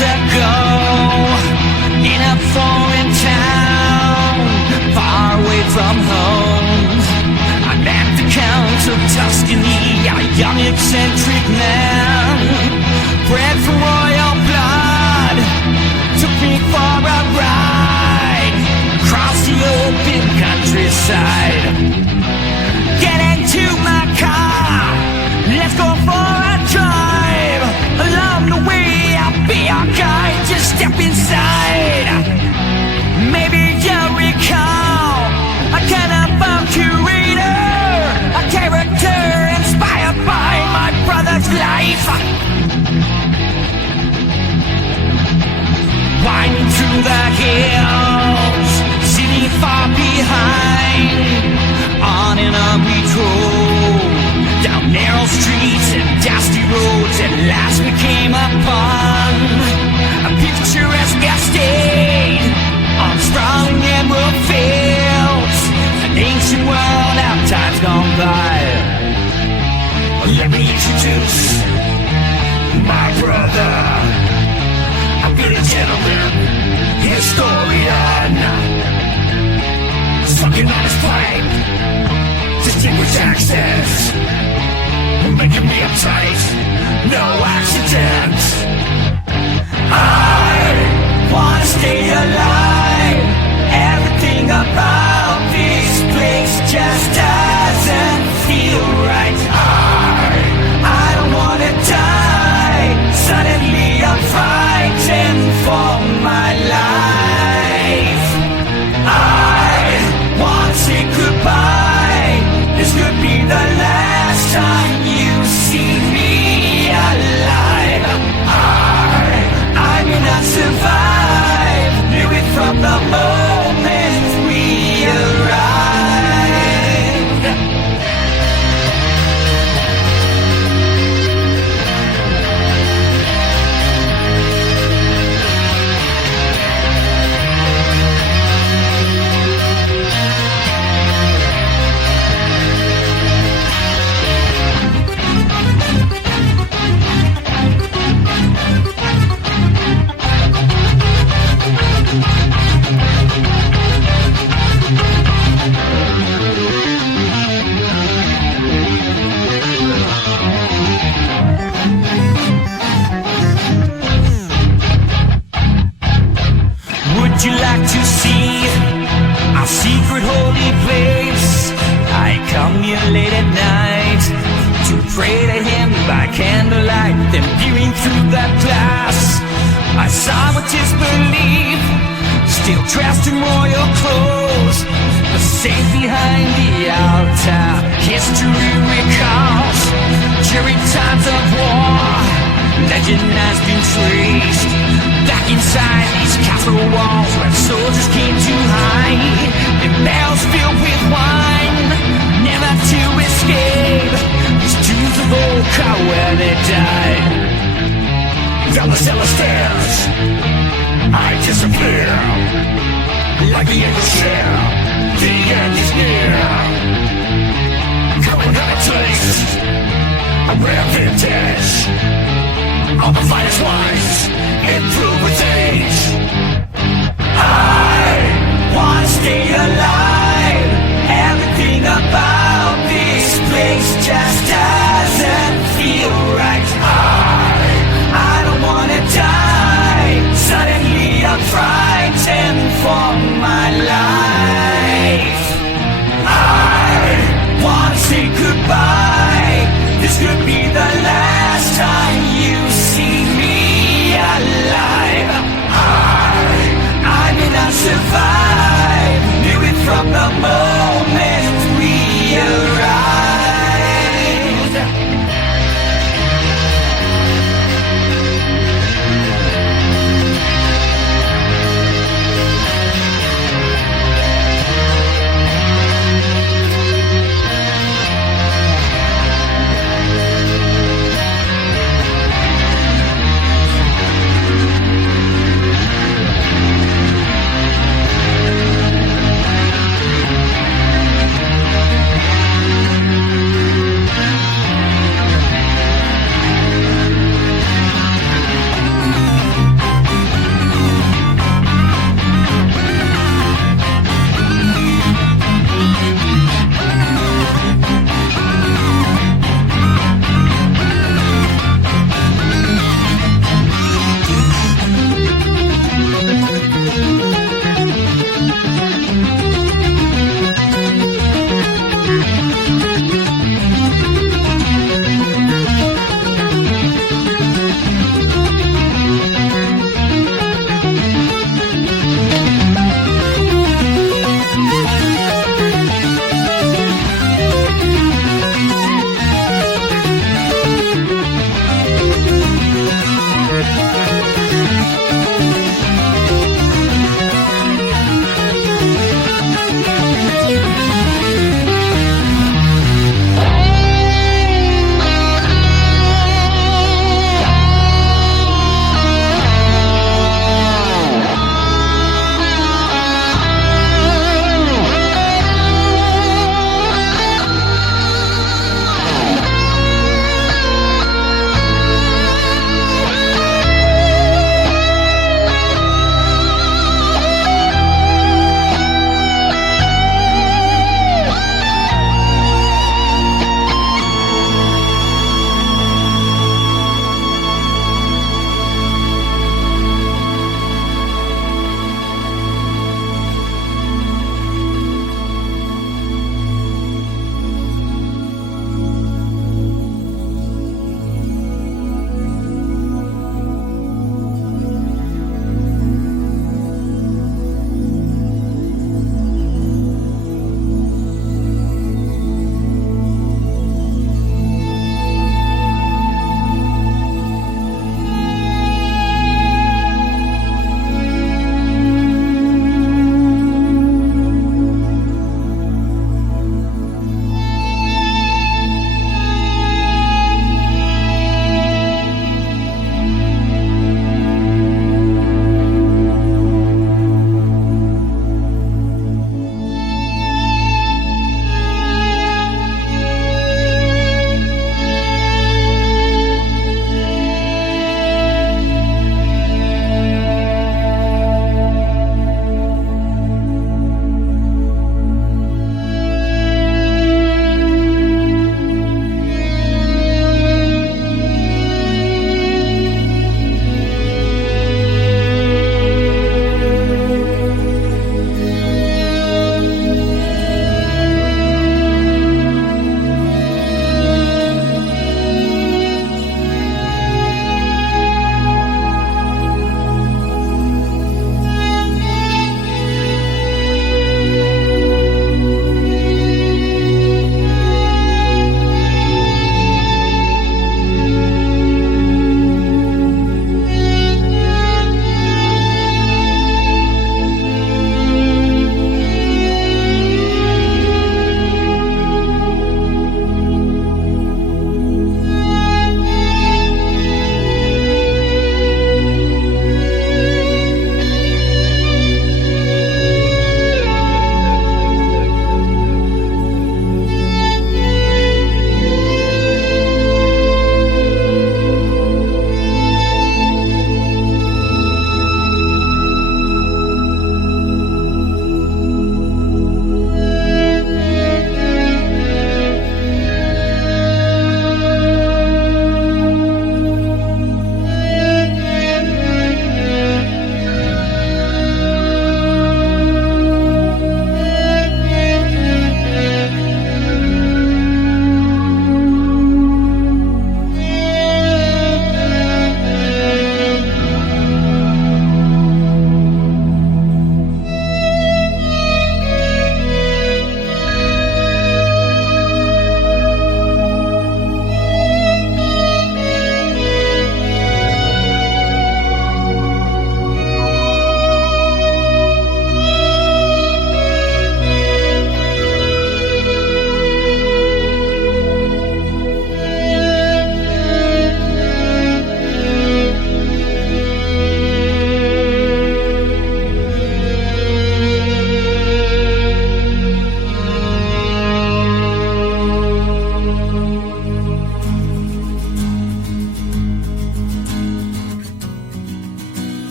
ago, in a foreign town, far away from home, I met the Count of Tuscany, a young eccentric man, bred from royal blood, took me for a ride across the open countryside. Get into my car, let's go for a drive. Along the way, I'll be your guide. Just step inside. Maybe you'll recall a kind of fun curator, a character inspired by my brother's life. Winding through the hills, city far behind, on and on we drove, down narrow streets and dusty roads. At last we came upon a picturesque estate on sprawling emerald fields, an ancient world of times gone by. Let me introduce my brother, a good gentleman, historian, sucking on his pipe, distinguished accents, making me uptight, no accidents. I wanna stay alive. Everything about this place just doesn't feel right. I don't wanna die. Suddenly I'm frightened for my life. I wanna say goodbye. This could be the last time you see me alive. I may not survive. Knew it from the moment we arrived. Would you like to see our secret holy place? I come here late at night to pray to him by candlelight. Then peering through that glass, I saw what is belief, still dressed in royal clothes, but safe behind the altar. History recalls during times of war, legend has been traced back inside these castle walls where soldiers came to hide, and barrels filled with wine, never to escape. These tombs of old car where they died. Down the cellar stairs, I disappear like the end of share. The end is near. Come and have a taste, a rare vintage, all the finest wines, improve with age. I wanna stay alive. Everything about this place just doesn't feel right. I don't wanna die. Suddenly I'm frightened for my life. I wanna say goodbye. This could be the last time you see me alive.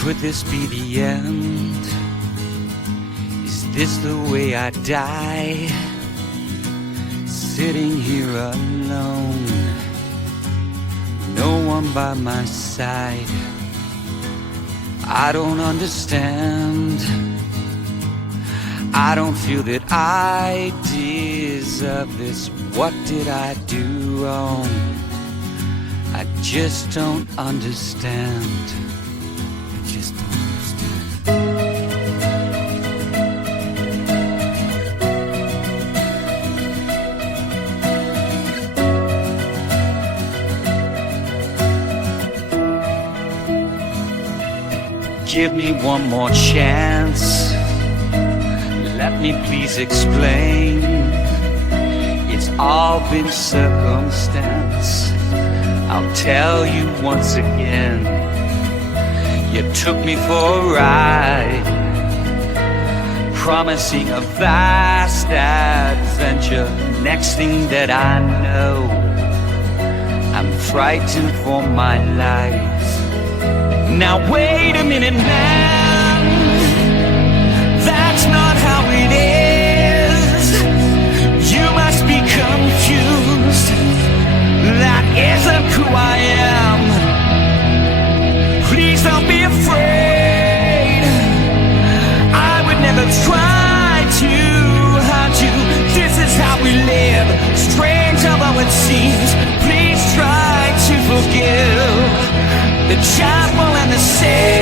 Could this be the end? Is this the way I die? Sitting here alone, no one by my side. I don't understand. I don't feel that I deserve this. What did I do wrong? I just don't understand. I just don't understand. Give me one more chance. Let me please explain. It's all been circumstance. I'll tell you once again. You took me for a ride, promising a vast adventure. Next thing that I know, I'm frightened for my life. Now wait a minute, man, that's not how it is. You must be confused. That isn't who I am. Please don't be afraid. I would never try to hurt you. This is how we live, strange although it seems. Please try to forgive the chapel and the sea.